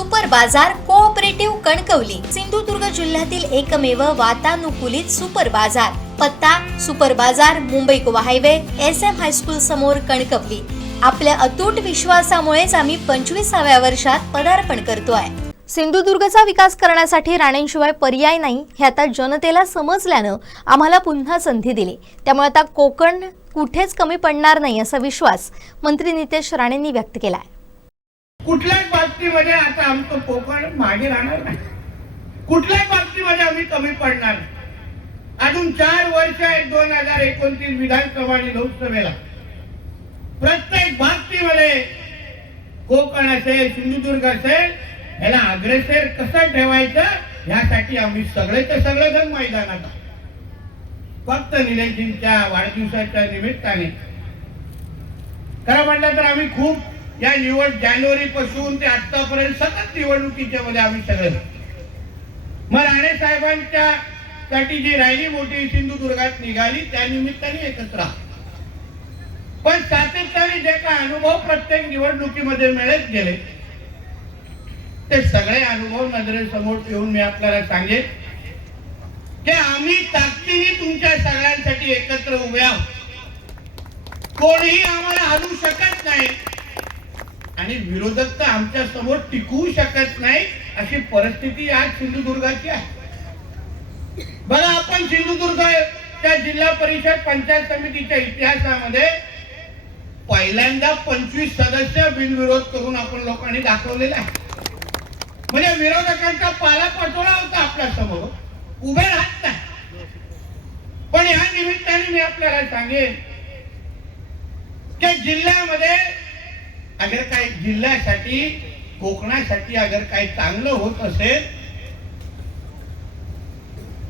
Super बाजार cooperative Kankavli Sindhudurg जिल्ह्यातील एकमेव वातानुकूलित सुपर बाजार। पत्ता सुपर बाजार Mumbai Goa highway SM high school समोर कणकवली। आपल्या अतूट विश्वासामुळेच आम्ही 25व्या वर्षात पदार्पण करतोय। सिंधुदुर्गचा विकास करण्यासाठी राणेंशिवाय पर्याय नाही हे आता जनतेला समजल्यानं आम्हाला पुन्हा संधी दिली। त्यामुळे आता कोकण कुठेच कमी पडणार नाही असा विश्वास मंत्री नितेश राणेंनी व्यक्त केलाय। कुठल्याच बाबतीमध्ये आता आमचं कोकण मागे राहणार नाही, कुठल्याच बाबतीमध्ये आम्ही कमी पडणार नाही। अजून 4 वर्ष आहेत 2029 विधानसभा आणि लोकसभेला। प्रत्येक बाबतीमध्ये कोकण असेल सिंधुदुर्ग असेल याला अग्रेसर कसं ठेवायचं यासाठी आम्ही सगळेजण मैदानात आहोत। फक्त निलेशजींच्या वाढदिवसाच्या निमित्ताने खरं म्हटलं तर आम्ही खूप या निवड जानेवारी पासून ते आतापर्यंत सतत निवडणुकीच्या मध्ये आम्ही सगळे मग राणे साहेबांच्या साठी जी रॅली मोठी सिंधुदुर्गात निघाली त्या निमित्ताने एकत्र पण सातत्याने जे काय अनुभव प्रत्येक निवडणुकीमध्ये मिळत गेले ते सगळे अनुभव नजरेसमोर ठेवून मी आपल्याला सांगेन की आम्ही ताकदीने तुमच्या सगळ्यांसाठी एकत्र उभे आहोत। कोणीही आम्हाला हलवू शकत नाही आणि विरोधक तर आमच्या समोर टिकवू शकत नाही अशी परिस्थिती आज सिंधुदुर्गाची आहे। बघा आपण सिंधुदुर्गच्या जिल्हा परिषद पंचायत समितीच्या इतिहासामध्ये पहिल्यांदा 25 सदस्य बिनविरोध करून आपण लोकांनी दाखवलेला आहे। म्हणजे विरोधकांचा पालापाचोळा होता आपल्या समोर, उभे राहत नाही। पण या निमित्ताने मी आपल्याला सांगेन की जिल्ह्यामध्ये अगर काही जिल्ह्यासाठी कोकणासाठी अगर काही चांगलं होत असेल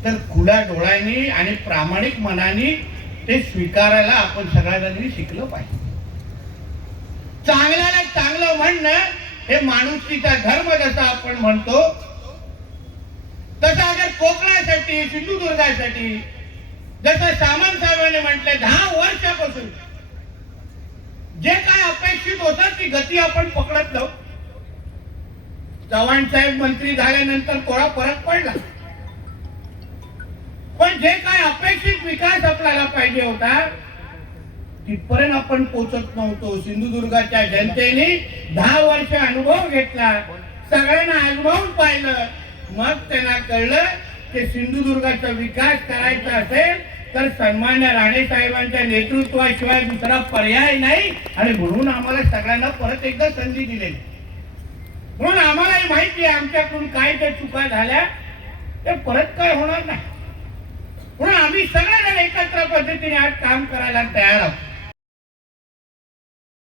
तर खुल्या डोळ्यांनी आणि प्रामाणिक मनाने ते स्वीकारायला आपण सगळ्यांनी शिकलं पाहिजे। चांगल्याला चांगलं म्हणणं हे माणुसकीचा धर्म जसा आपण म्हणतो तसा अगर कोकणासाठी सिंधुदुर्गासाठी जसं सामंत साहेबांनी म्हटले 10 वर्षापासून जे काय अपेक्षित होतं ती गती आपण पकडत जाऊ। चव्हाण साहेब मंत्री झाल्यानंतर थोडा फरक पडला पण जे काय अपेक्षित विकास आपल्याला पाहिजे होता तिथपर्यंत आपण पोहोचत नव्हतो। सिंधुदुर्गाच्या जनतेने 10 वर्ष अनुभव घेतला, सगळ्यांना अनुभवून पाहिलं, मग त्यांना कळलं की सिंधुदुर्गाचा विकास करायचा असेल तर सन्मान्य राणे साहेबांच्या नेतृत्वाशिवाय दुसरा पर्याय नाही। आणि म्हणून आम्हाला सगळ्यांना परत एकदा संधी दिली। म्हणून आम्हालाही माहिती आहे आमच्याकडून काय त्या चुका झाल्या ते परत काय होणार नाही। म्हणून आम्ही सगळेजण एकत्र पद्धतीने आज काम करायला तयार आहोत।